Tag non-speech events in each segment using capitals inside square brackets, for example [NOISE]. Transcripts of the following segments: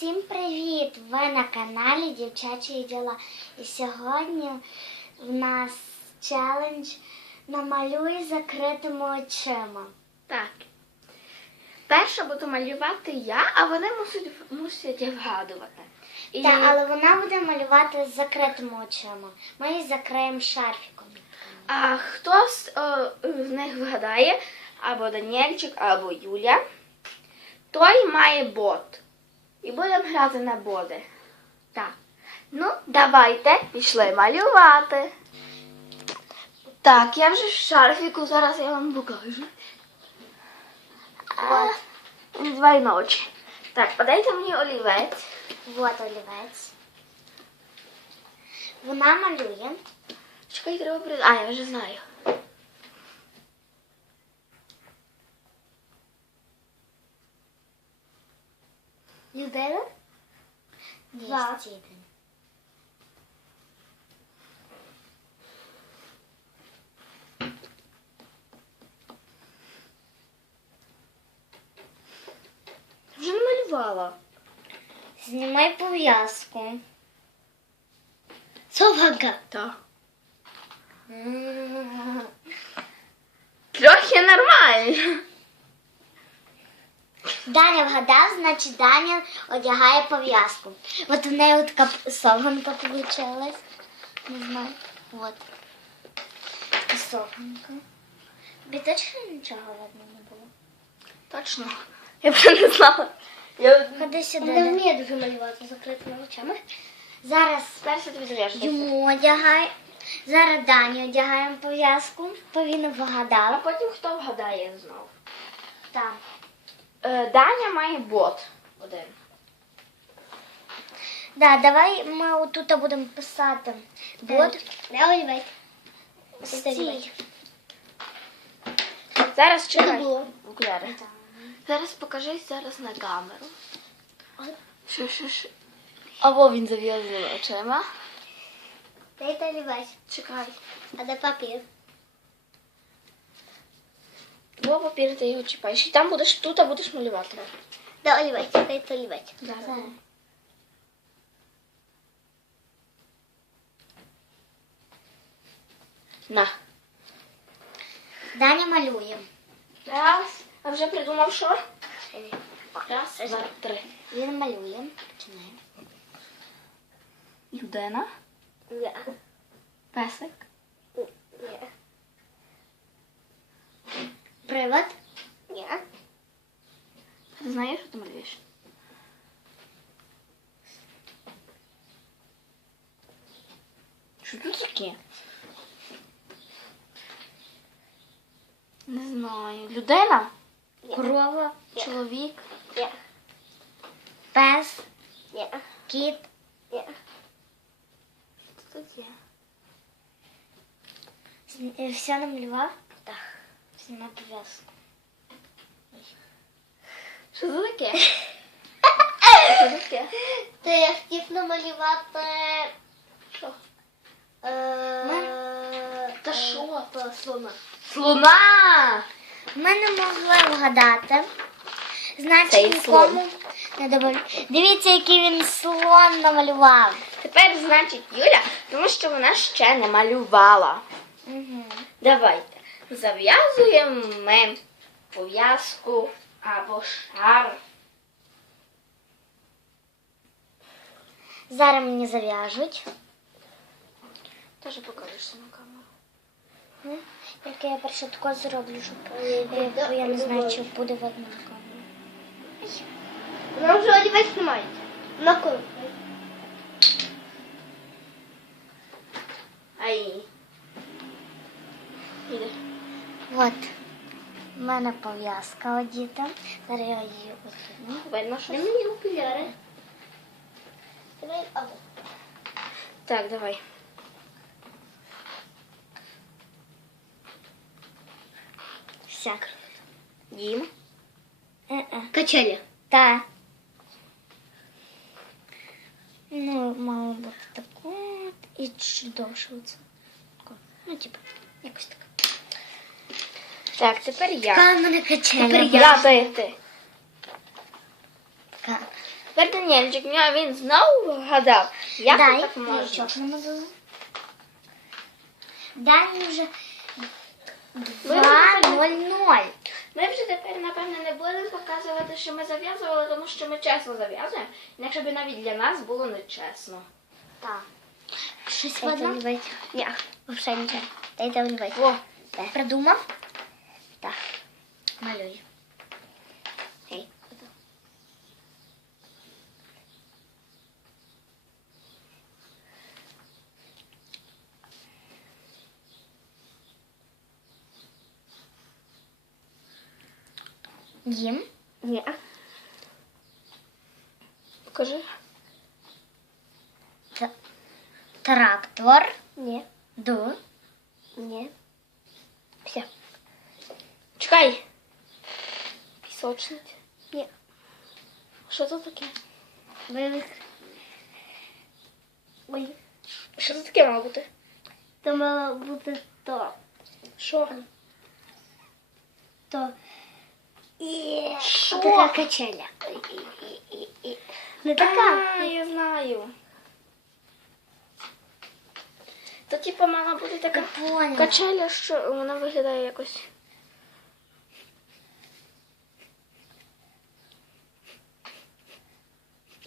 Всім привіт! Ви на каналі Дівчачі діла. І сьогодні в нас челендж намалюй закритими очима. Так. Перше буду малювати я, а вони мусять, мусять вгадувати. І Так, але вона буде малювати з закритими очима. Ми її закриємо шарфіком. А хто з, е, з них вгадає, або Даніельчик, або Юля, той має бот. І будемо грати на боди. Так. Ну, давайте пішли малювати. Так, я вже в шарфіку, зараз я вам покажу. Два ночі. Так, подайте мені олівець. От олівець. Вона малює. Чекай, треба при... А, я вже знаю. Людина? Два. Стівен. Вже намалювала. Знімай пов'язку. Собака. Так. Трохи нормально. Даня вгадав, значить Даня одягає пов'язку. От в неї така сованка вийшла. Не знаю. От. Така сованка. Тобі точно нічого видно не було? Точно. [LAUGHS] Я б не знала. Я Ходи сюди. Не вміє дуже малювати закритими очами. Зараз перше тобі зав'яжу. йому одягай. Зараз Дані одягаємо пов'язку, бо він А потім хто вгадає знову. Так. Е, Даня має бот один. Да, давай ми отут будемо писати. Бот. Не олівець. Стій. Зараз чекай. Окуляри. Зараз покажись зараз на камеру. Що, що, що? Або він зав'язує очима. Дайте олівець. Чекай. А де папір? Бо папір ти його чіпаєш. І там будеш тут, а будеш малювати. Де олівець? Дайте олівець. Зараз. На. Даня малює. Раз. А вже придумав що? Раз, два, три. Він малює. Починаємо. Людина. Ні. Песик. Ні. Привид. Ні. Ти знаєш, що ти малюєш? Що тут таке? Не знаю. Людина? Корова. Чоловік? Ні. Пес. Ні. Кіт. Ні. Що тут є? З- е, Все намалював? Так. Знімай пов'язку. Що це таке? Що це таке? То я хотів намалювати. Що? Е... Та що? е, Слона. Слона! Ми не могли вгадати. Це Значить, і нікому не добавлю. Дивіться, який він слон намалював. Тепер, значить, Юля, тому що вона ще не малювала. Угу. Давайте зав'язуємо ми пов'язку або шар. Зараз мені зав'яжуть. Теж покажешся на камеру. Тільки я перше тако зроблю, щоб е, бо я не знаю, чи буде видно на камеру. Вона вже олівець немає. На кого? Ай. От. У мене пов'язка одіта. Зараз я її одягну. Видно Де щось? мені окуляри? Давай, а, от. Так, давай. Все. Дім. Е-е. Качелі. Та. Ну, мало бути таку от і чуть довше оце. Тако. Ну, типу, якось так. Так, тепер я. Така в мене качеля. Тепер я ти. ти. Така. Тепер Даніельчик, ну, а він знову вгадав. Як Дай, так можна? вже Ви 2.00. Ми вже тепер, напевне, не будемо показувати, що ми зав'язували, тому що ми чесно зав'язуємо. Інакше б навіть для нас було нечесно. Так. Щось Дайте. Ні, взагалі нічого. Дайте олівець. О, Придумав? Так. Малюй. Гей. Їм. Ні. покажи. Трактор. Ні. Ду. Ні. Все. Чекай. Пісочниця. Ні. Що це таке? Вивик. Ой. Що це таке мало бути? То мало бути то. Що? То. Що? Така качеля. Не така. А, я знаю. То типу мала бути така Поняла. качеля, що вона виглядає якось.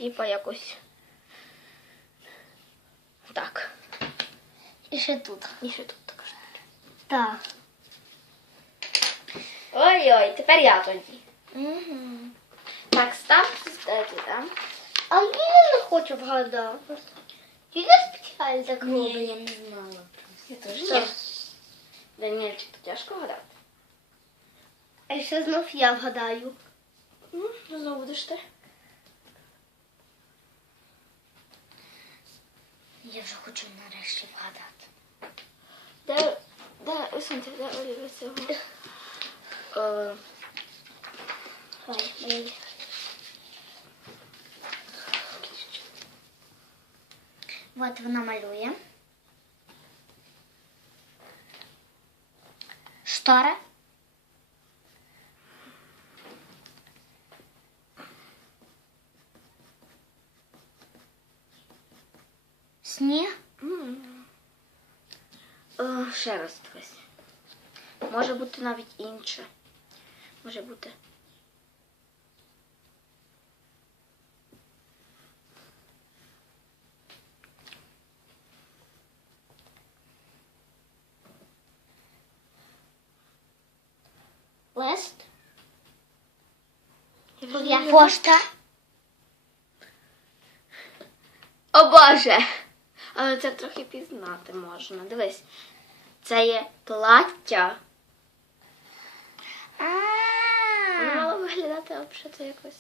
Типа якось. Так. І ще тут. І ще тут така. Так. Ой-ой, тепер я тоді. Угу. Так, став стеки, так? А я не хочу вгадати. Тільки спеціально так Ні, робить. я не знала. Я теж ні. Даніельчик, то тяжко гадати. А ще знов я вгадаю. Ну, знову будеш ти. Я вже хочу нарешті вгадати. Де, де, Сонце, де Олівер цього? Е, Ой, ой. От вона малює. Штора. Ще раз дивись. Може бути навіть інше. Може бути. Лист. Я Пошта. О Боже! Але це трохи пізнати можна. Дивись. Це є плаття. Воно мало виглядати взагалі якось.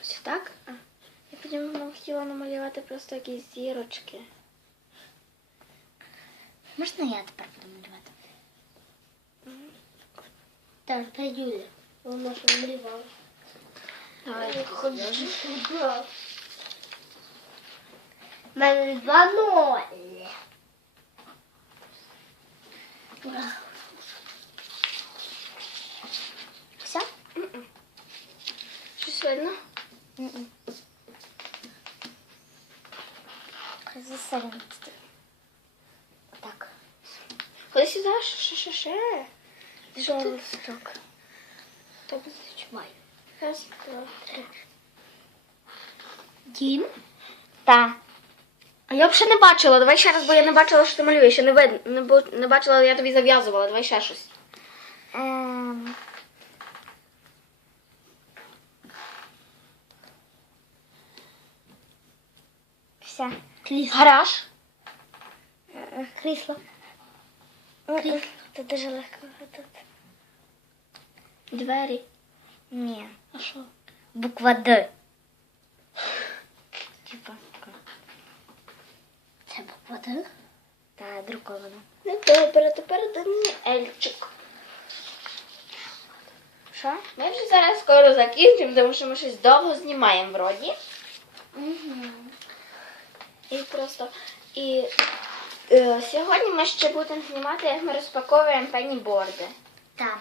Ось так? Я потім хотіла намалювати просто якісь зірочки. Можна я тепер буду малювати? Так, та Юля. Вона ж малювала. Давай. У мене два ноль. Все? Щось видно? Засередити. Ще, ще, ще. Що листок? Так, зачувай. Раз, два, три. Дім. Та. А я взагалі не бачила. Давай ще раз, бо я не бачила, що ти малюєш. Я не, вид... не, бу... не бачила, я тобі зав'язувала. Давай ще щось. Ем... Все. Гараж. Крісло. Це дуже легко гадати. Двері. Ні. А що? Буква Д. Типа. Це буква Д. Та друкована. Не добре, тепер Даніельчик. Що? Ми вже зараз скоро закінчимо, тому що ми щось довго знімаємо вроді. І просто. І сьогодні ми ще будемо знімати, як ми розпаковуємо пенніборди. Так.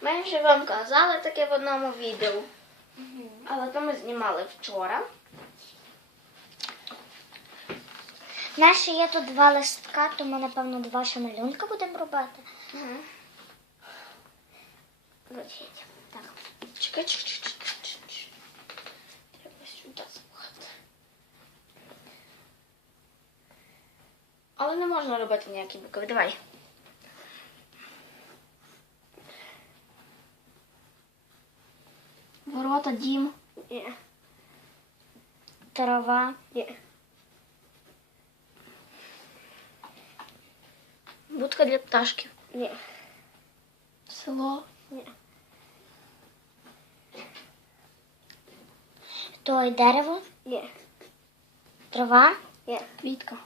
Ми вже вам казали таке в одному відео. Але то ми знімали вчора. Наші є тут два листка, тому напевно два ще малюнка будемо робити. Виходить. Так. Чекай, чекай, чекай. Треба сюди запхати. Але не можна робити ніякі букви. Давай. Ворота, дім. Ні. Трава. Ні. Будка для пташки. Ні. Село. Той дерево. Ні. Трава. Ні. Квітка.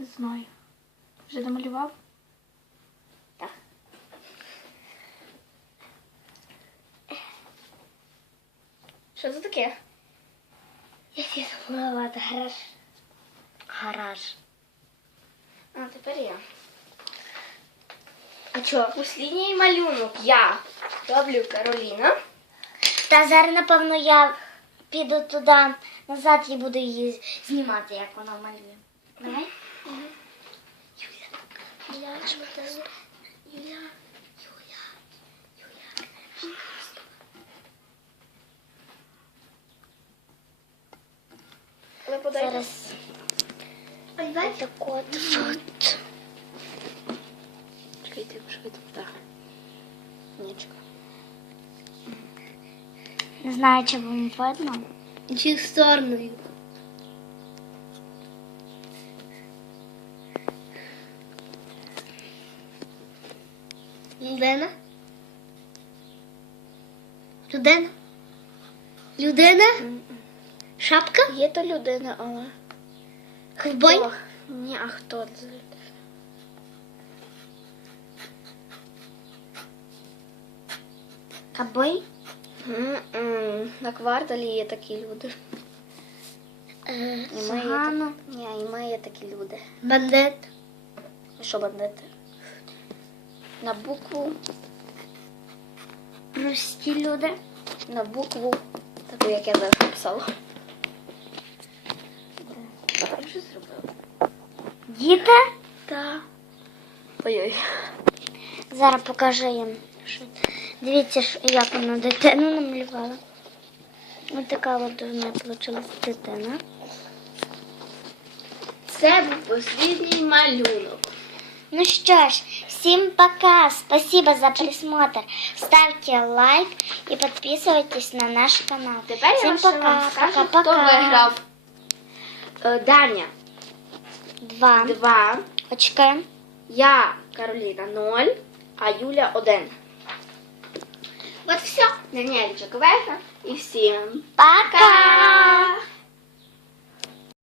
Не знаю. Вже намалював? Так. Що це таке? Я хотів малювати гараж. Гараж. А, тепер я. А що? Послідній малюнок я роблю Кароліна. Та зараз, напевно, я піду туди назад і буду її знімати, як вона малює. Давай. Юля, що ти? Юля. Ви подайте. Зараз так от. от. Чекайте. Так. Ні, чекай. Не знаю, чи вам видно. Чи в Людина? Людина? Людина? Шапка? Є то людина, але. Ковбой? Ні, а хто це? Кабой? На кварталі є такі люди. Е. Ні, і має такі люди. Бандит. Що бандити? На букву, Прості люди. на букву, таку, як я зараз написала. Діти? Так. Ой-ой. Зараз покажу їм. що- Дивіться, як вона дитину намалювала. Ось така от у мене вийшла дитина. Це був останній малюнок. Ну что ж, всем пока. Спасибо за просмотр. Ставьте лайк и подписывайтесь на наш канал. Тепер я всем ще пока. вам скажу, пока, хто пока. виграв. Е, Даня Два 2, очки. я Кароліна 0, а Юля 1. От все. Даніельчик виграв. І всім Пока. пока!